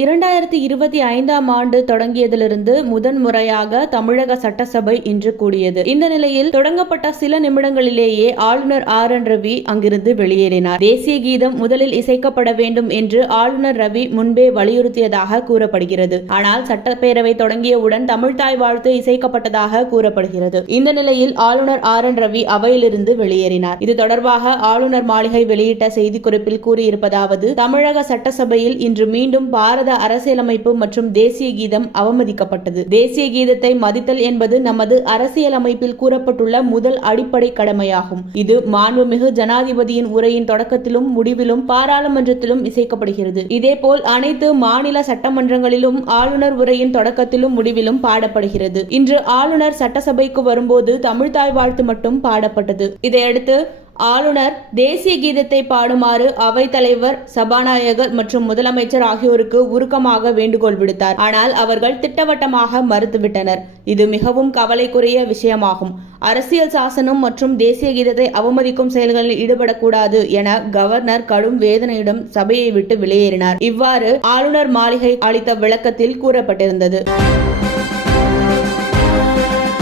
2025ஆம் ஆண்டு தொடங்கியதிலிருந்து முதன்முறையாக தமிழக சட்டசபை இன்று கூடியது. இந்த நிலையில் தொடங்கப்பட்ட சில நிமிடங்களிலேயே ஆளுநர் ஆர்.என். ரவி அங்கிருந்து வெளியேறினார். தேசிய கீதம் முதலில் இசைக்கப்பட வேண்டும் என்று ஆளுநர் ரவி முன்பே வலியுறுத்தியதாக கூறப்படுகிறது. ஆனால் சட்டப்பேரவை தொடங்கியவுடன் தமிழ்த்தாய் வாழ்த்து இசைக்கப்பட்டதாக கூறப்படுகிறது. இந்த நிலையில் ஆளுநர் ஆர்.என். ரவி அவையிலிருந்து வெளியேறினார். இது தொடர்பாக ஆளுநர் மாளிகை வெளியிட்ட செய்திக்குறிப்பில் கூறியிருப்பதாவது: தமிழக சட்டசபையில் இன்று மீண்டும் பாரத அரசியலமைப்பு மற்றும் தேசிய கீதம் அவமதிக்கப்பட்டது. தேசிய கீதத்தை மதித்தல் என்பது நமது அரசியலமைப்பில் கூறப்பட்டுள்ள முதல் அடிப்படை கடமையாகும். இது மாண்புமிகு ஜனாதிபதியின் உரையின் தொடக்கத்திலும் முடிவிலும் பாராளுமன்றத்திலும் இசைக்கப்படுகிறது. இதேபோல் அனைத்து மாநில சட்டமன்றங்களிலும் ஆளுநர் உரையின் தொடக்கத்திலும் முடிவிலும் பாடப்படுகிறது. இன்று ஆளுநர் சட்டசபைக்கு வரும்போது தமிழ்த்தாய் வாழ்த்து மட்டும் பாடப்பட்டது. இதையடுத்து ஆளுநர் தேசிய கீதத்தை பாடுமாறு அவைத்தலைவர், சபாநாயகர் மற்றும் முதலமைச்சர் ஆகியோருக்கு உருக்கமாக வேண்டுகோள் விடுத்தார். ஆனால் அவர்கள் திட்டவட்டமாக மறுத்துவிட்டனர். இது மிகவும் கவலைக்குரிய விஷயமாகும். அரசியல் சாசனம் மற்றும் தேசிய கீதத்தை அவமதிக்கும் செயல்களில் ஈடுபடக்கூடாது என கவர்னர் கடும் வேதனையுடன் சபையை விட்டு வெளியேறினார். இவ்வாறு ஆளுநர் மாளிகை அளித்த விளக்கத்தில் கூறப்பட்டிருந்தது.